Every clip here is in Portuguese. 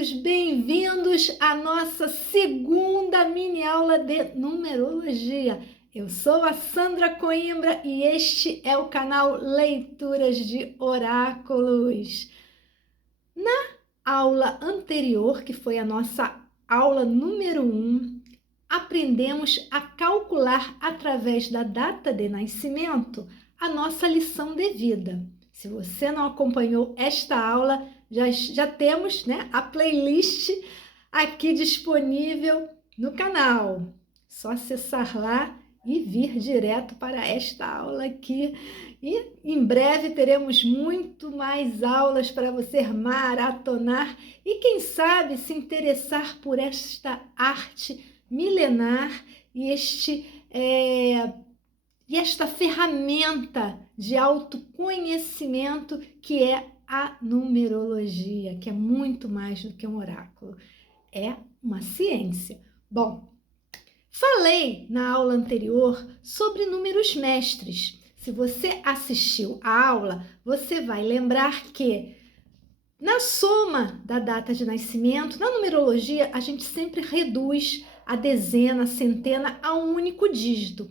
todos bem-vindos à nossa segunda mini aula de numerologia. Eu sou a Sandra Coimbra e este é o canal Leituras de Oráculos. Na aula anterior, que foi a nossa aula número 1, aprendemos a calcular através da data de nascimento a nossa lição de vida. Se você não acompanhou esta aula, já temos, né, a playlist aqui disponível no canal. Só acessar lá e vir direto para esta aula aqui. E em breve teremos muito mais aulas para você maratonar e, quem sabe, se interessar por esta arte milenar e esta ferramenta de autoconhecimento que é a numerologia, que é muito mais do que um oráculo, é uma ciência. Bom, falei na aula anterior sobre números mestres. Se você assistiu à aula, você vai lembrar que na soma da data de nascimento, na numerologia, a gente sempre reduz a dezena, a centena a um único dígito,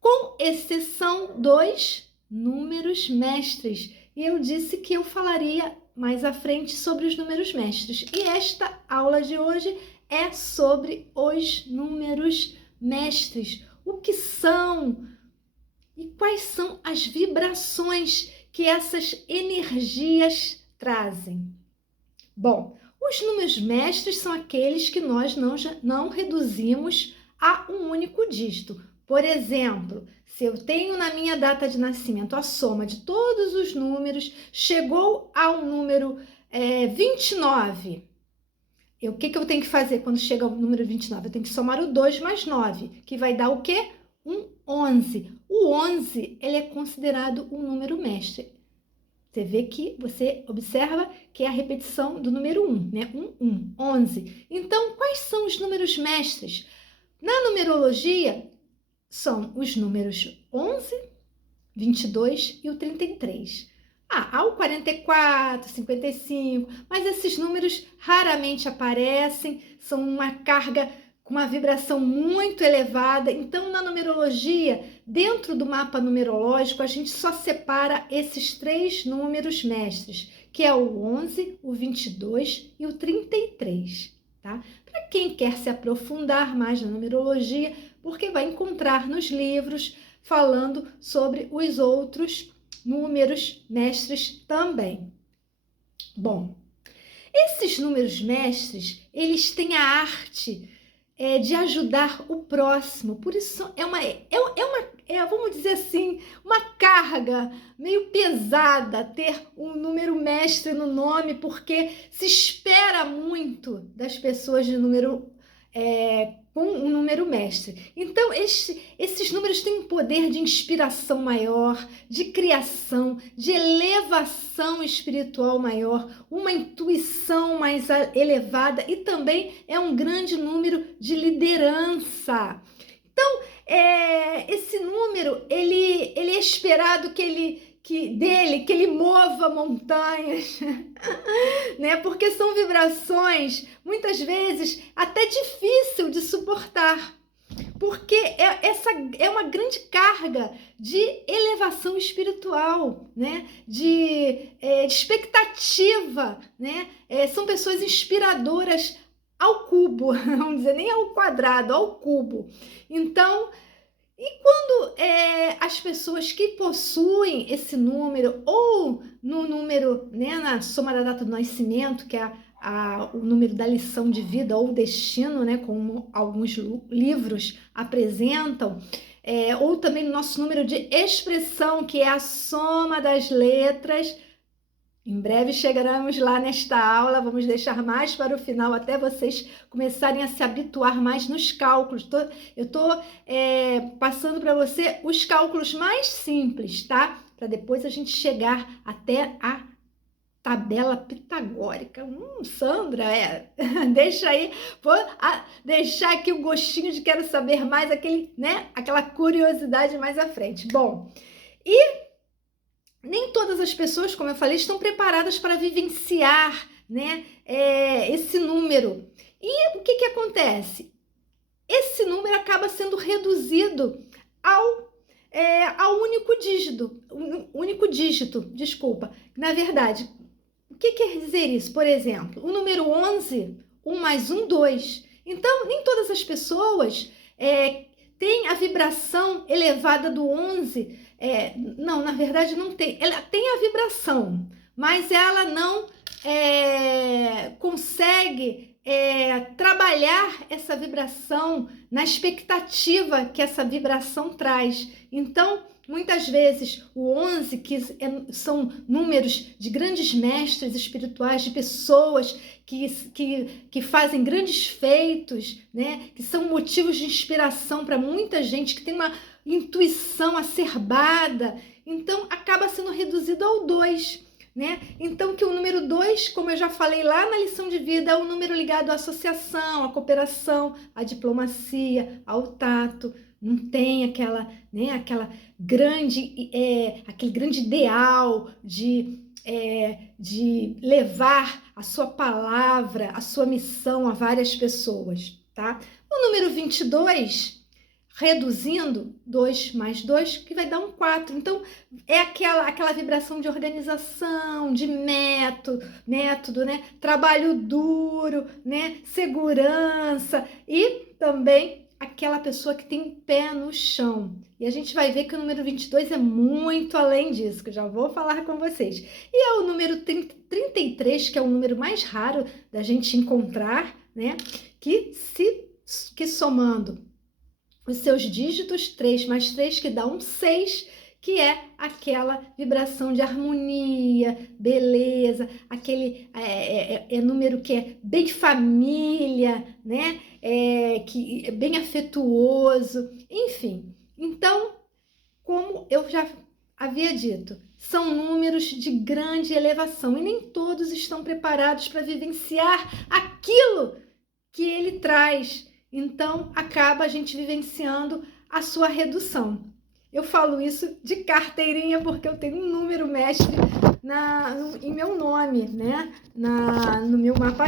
com exceção dos números mestres. E eu disse que eu falaria mais à frente sobre os números mestres. E esta aula de hoje é sobre os números mestres. O que são e quais são as vibrações que essas energias trazem? Bom, os números mestres são aqueles que nós não reduzimos a um único dígito. Por exemplo, se eu tenho na minha data de nascimento a soma de todos os números, chegou ao número 29. O que eu tenho que fazer quando chega ao número 29? Eu tenho que somar o 2 mais 9, que vai dar o quê? Um 11. O 11, ele é considerado um número mestre. Você observa que é a repetição do número 1, né? 11. Então, quais são os números mestres? Na numerologia, são os números 11, 22 e o 33. Há o 44, 55, mas esses números raramente aparecem, são uma carga com uma vibração muito elevada. Então, na numerologia, dentro do mapa numerológico, a gente só separa esses três números mestres, que é o 11, o 22 e o 33, tá? Para quem quer se aprofundar mais na numerologia, porque vai encontrar nos livros falando sobre os outros números mestres também. Bom, esses números mestres, eles têm a arte de ajudar o próximo. Por isso vamos dizer assim, uma carga meio pesada ter um número mestre no nome, porque se espera muito das pessoas de número com um número mestre. Então, esses números têm um poder de inspiração maior, de criação, de elevação espiritual maior, uma intuição mais elevada e também é um grande número de liderança. Então, esse número, ele é esperado que ele mova montanhas, né? Porque são vibrações, muitas vezes, até difícil de suportar, porque essa é uma grande carga de elevação espiritual, né? De expectativa, né? São pessoas inspiradoras ao cubo, vamos dizer, nem ao quadrado, ao cubo. Então, e quando as pessoas que possuem esse número, ou no número, né, na soma da data do nascimento, que é o número da lição de vida ou destino, né, como alguns livros apresentam, ou também no nosso número de expressão, que é a soma das letras. Em breve chegaremos lá nesta aula, vamos deixar mais para o final, até vocês começarem a se habituar mais nos cálculos. Eu estou passando para você os cálculos mais simples, tá? Para depois a gente chegar até a tabela pitagórica. Sandra, deixa aí, vou deixar aqui o gostinho de quero saber mais, aquela curiosidade mais à frente. Bom, nem todas as pessoas, como eu falei, estão preparadas para vivenciar, né, esse número. E o que acontece? Esse número acaba sendo reduzido ao único dígito, desculpa. Na verdade, o que quer dizer isso? Por exemplo, o número 11, 1 mais 1, 2. Então, nem todas as pessoas têm a vibração elevada do 11. Não, na verdade não tem. Ela tem a vibração, mas ela não consegue trabalhar essa vibração na expectativa que essa vibração traz. Então, muitas vezes, o 11, que são números de grandes mestres espirituais, de pessoas que fazem grandes feitos, né? Que são motivos de inspiração para muita gente, que tem uma intuição acerbada, então acaba sendo reduzido ao 2. Né? Então, que o número 2, como eu já falei lá na lição de vida, é um número ligado à associação, à cooperação, à diplomacia, ao tato. Não tem aquela grande, aquele grande ideal de levar a sua palavra, a sua missão a várias pessoas, tá? O número 22, reduzindo 2 mais 2, que vai dar um 4. Então, é aquela vibração de organização, de método, né? Trabalho duro, né? Segurança e também aquela pessoa que tem pé no chão. E a gente vai ver que o número 22 é muito além disso, que eu já vou falar com vocês. E é o número 33, que é o número mais raro da gente encontrar, né? Que somando os seus dígitos, 3 mais 3, que dá um 6, que é aquela vibração de harmonia, beleza, aquele número que é bem família, né? Que é bem afetuoso, enfim. Então, como eu já havia dito, são números de grande elevação e nem todos estão preparados para vivenciar aquilo que ele traz. Então, acaba a gente vivenciando a sua redução. Eu falo isso de carteirinha porque eu tenho um número mestre em meu nome, né? No meu mapa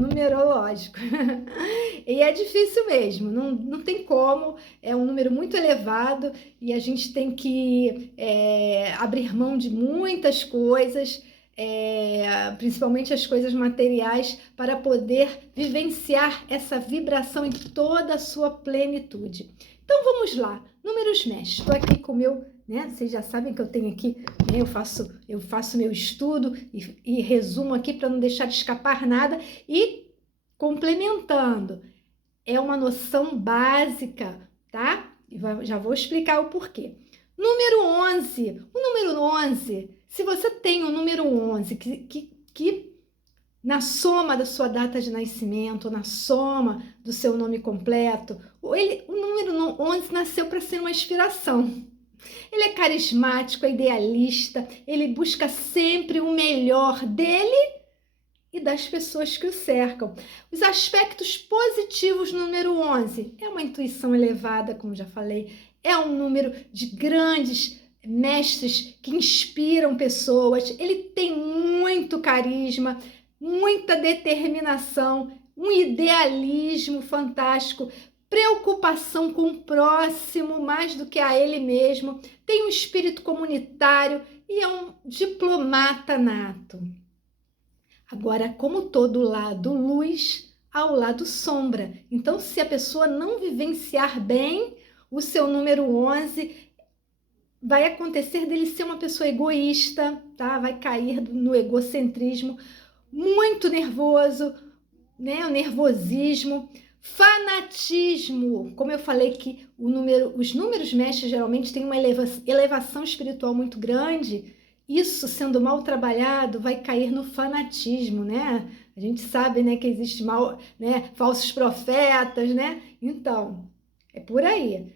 numerológico. E é difícil mesmo, não tem como, é um número muito elevado e a gente tem que abrir mão de muitas coisas, principalmente as coisas materiais, para poder vivenciar essa vibração em toda a sua plenitude. Então vamos lá, números mestres. Estou aqui com o meu, né? Vocês já sabem que eu tenho aqui, né? Eu faço meu estudo e resumo aqui para não deixar de escapar nada. E complementando, é uma noção básica, tá? Já vou explicar o porquê. Número 11. O número 11, se você tem o número 11 que na soma da sua data de nascimento, na soma do seu nome completo, o número 11 nasceu para ser uma inspiração. Ele é carismático, é idealista, ele busca sempre o melhor dele e das pessoas que o cercam. Os aspectos positivos no número 11 é uma intuição elevada, como já falei, é um número de grandes mestres que inspiram pessoas, ele tem muito carisma, muita determinação, um idealismo fantástico, preocupação com o próximo mais do que a ele mesmo, tem um espírito comunitário e é um diplomata nato. Agora, como todo lado luz, há o lado sombra. Então, se a pessoa não vivenciar bem o seu número 11, vai acontecer dele ser uma pessoa egoísta, tá? Vai cair no egocentrismo, muito nervoso, né? O nervosismo, fanatismo. Como eu falei que os números mestres geralmente têm uma elevação espiritual muito grande, isso sendo mal trabalhado vai cair no fanatismo, né? A gente sabe, né, que existe falsos profetas, né? Então, é por aí.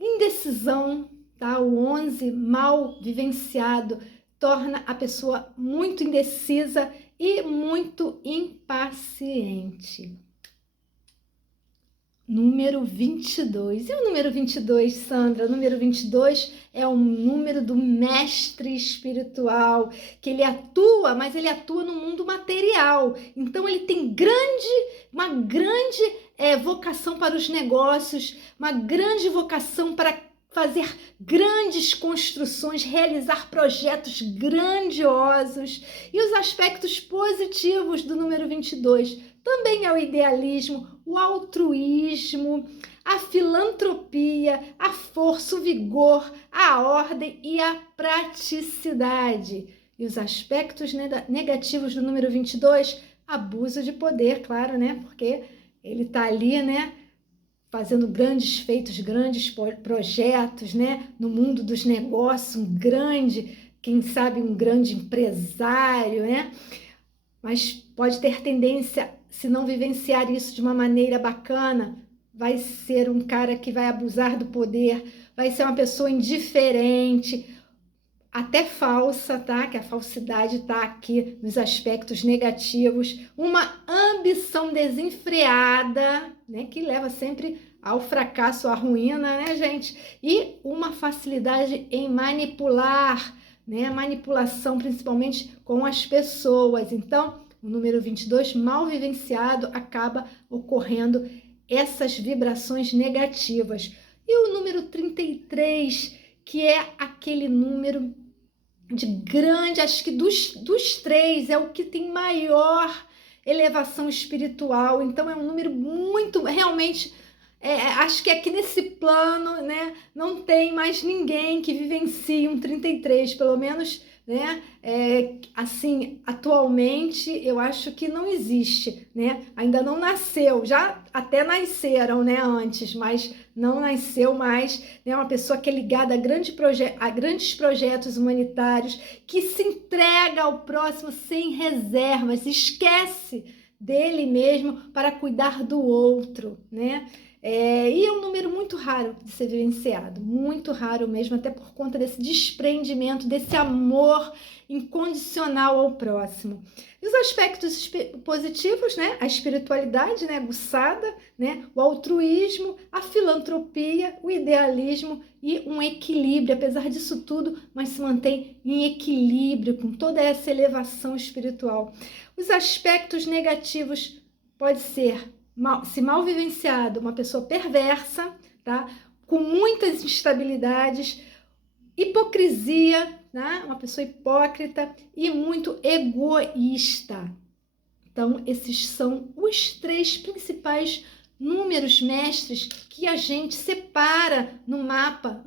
Indecisão, tá? O 11 mal vivenciado torna a pessoa muito indecisa e muito impaciente. Número 22. E o número 22, Sandra? O número 22 é o número do mestre espiritual, que ele atua, mas ele atua no mundo material. industrial. Então ele tem uma grande vocação para os negócios, uma grande vocação para fazer grandes construções, realizar projetos grandiosos. E os aspectos positivos do número 22 também é o idealismo, o altruísmo, a filantropia, a força, o vigor, a ordem e a praticidade. E os aspectos negativos do número 22, abuso de poder, claro, né? Porque ele está ali, né? Fazendo grandes feitos, grandes projetos, né? No mundo dos negócios, quem sabe um grande empresário, né? Mas pode ter tendência, se não vivenciar isso de uma maneira bacana, vai ser um cara que vai abusar do poder, vai ser uma pessoa indiferente, até falsa, tá? Que a falsidade tá aqui nos aspectos negativos, uma ambição desenfreada, né? Que leva sempre ao fracasso, à ruína, né, gente? E uma facilidade em manipular, né? Manipulação principalmente com as pessoas. Então, o número 22, mal vivenciado, acaba ocorrendo essas vibrações negativas. E o número 33, que é aquele número de grande, acho que dos três é o que tem maior elevação espiritual, então é um número muito, realmente, acho que aqui nesse plano, né, não tem mais ninguém que vivencie um 33, pelo menos, né, assim, atualmente eu acho que não existe, né, ainda não nasceu, já até nasceram, né, antes, mas não nasceu mais, né, uma pessoa que é ligada a grandes projetos humanitários, que se entrega ao próximo sem reservas, esquece dele mesmo para cuidar do outro, né? E é um número muito raro de ser vivenciado, muito raro mesmo, até por conta desse desprendimento, desse amor incondicional ao próximo. E os aspectos positivos, né? A espiritualidade, né? Aguçada, né? O altruísmo, a filantropia, o idealismo e um equilíbrio, apesar disso tudo, mas se mantém em equilíbrio com toda essa elevação espiritual. Os aspectos negativos pode ser, se mal vivenciado, uma pessoa perversa, tá? Com muitas instabilidades, hipocrisia, né? Uma pessoa hipócrita e muito egoísta. Então, esses são os três principais números mestres que a gente separa no mapa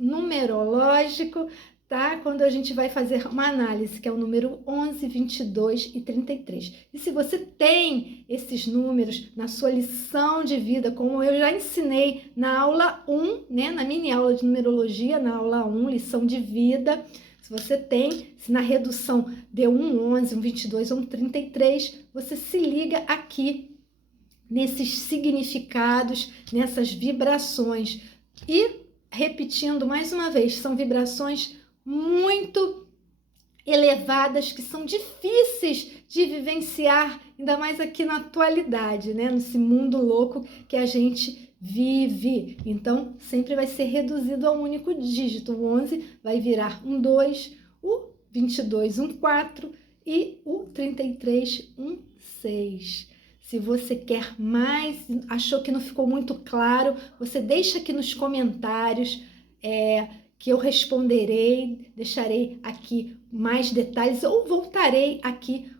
numerológico, tá? Quando a gente vai fazer uma análise, que é o número 11, 22 e 33. E se você tem esses números na sua lição de vida, como eu já ensinei na aula 1, né? Na mini aula de numerologia, na aula 1, lição de vida, se você tem, se na redução deu um 11, um 22 ou um 33, você se liga aqui nesses significados, nessas vibrações. E, repetindo mais uma vez, são vibrações muito elevadas, que são difíceis de vivenciar, ainda mais aqui na atualidade, né? Nesse mundo louco que a gente vive. Então, sempre vai ser reduzido a um único dígito. O 11 vai virar um 2, o 22 um 4 e o 33 um 6. Se você quer mais, achou que não ficou muito claro, você deixa aqui nos comentários, que eu responderei, deixarei aqui mais detalhes ou voltarei aqui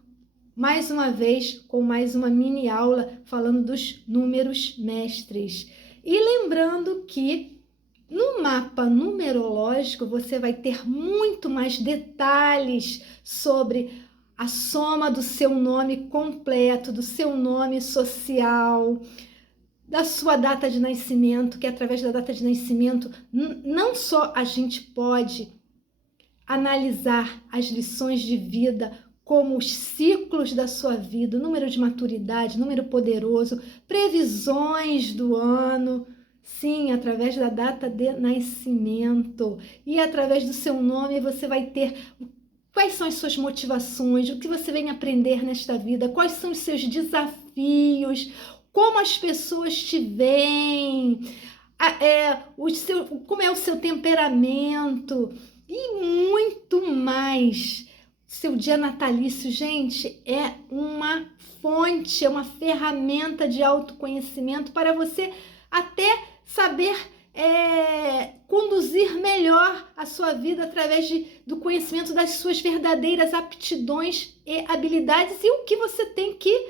mais uma vez com mais uma mini aula falando dos números mestres. E lembrando que no mapa numerológico você vai ter muito mais detalhes sobre a soma do seu nome completo, do seu nome social, da sua data de nascimento, que através da data de nascimento não só a gente pode analisar as lições de vida, como os ciclos da sua vida, número de maturidade, número poderoso, previsões do ano, sim, através da data de nascimento. E através do seu nome você vai ter quais são as suas motivações, o que você vem aprender nesta vida, quais são os seus desafios, como as pessoas te veem, como é o seu temperamento e muito mais. seu dia natalício, gente, é uma fonte, é uma ferramenta de autoconhecimento para você até saber conduzir melhor a sua vida através do conhecimento das suas verdadeiras aptidões e habilidades e o que você tem que,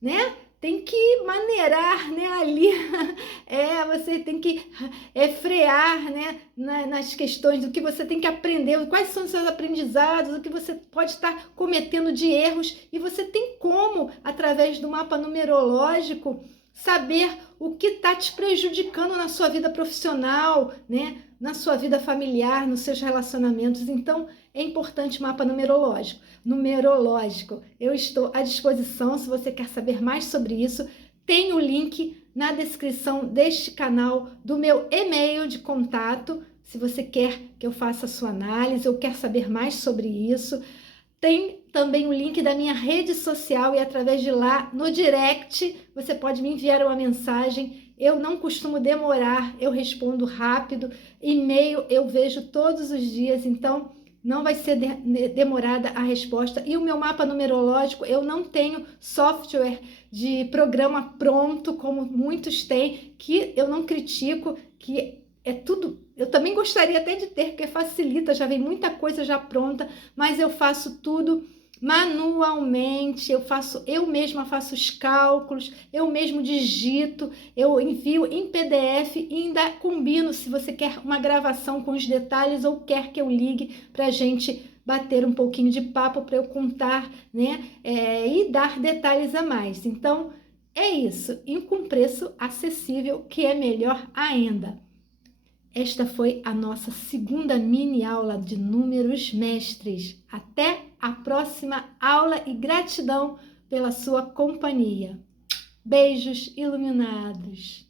né? Tem que maneirar, né, ali, você tem que frear, né, nas questões do que você tem que aprender, quais são os seus aprendizados, o que você pode estar cometendo de erros, e você tem como, através do mapa numerológico, saber o que está te prejudicando na sua vida profissional, né, na sua vida familiar, nos seus relacionamentos. Então, é importante o mapa numerológico. Eu estou à disposição se você quer saber mais sobre isso. Tem o link na descrição deste canal do meu e-mail de contato, se você quer que eu faça a sua análise ou quer saber mais sobre isso. Tem também o link da minha rede social e através de lá, no direct, você pode me enviar uma mensagem. Eu não costumo demorar, eu respondo rápido. E-mail eu vejo todos os dias, então não vai ser demorada a resposta. E o meu mapa numerológico, eu não tenho software de programa pronto, como muitos têm, que eu não critico, que é tudo. Eu também gostaria até de ter, porque facilita, já vem muita coisa já pronta, mas eu faço tudo manualmente, eu mesma faço os cálculos, eu mesmo digito, eu envio em PDF e ainda combino se você quer uma gravação com os detalhes ou quer que eu ligue para a gente bater um pouquinho de papo para eu contar, né, e dar detalhes a mais. Então, é isso, e com preço acessível, que é melhor ainda. Esta foi a nossa segunda mini aula de números mestres. Até a próxima aula e gratidão pela sua companhia. Beijos iluminados!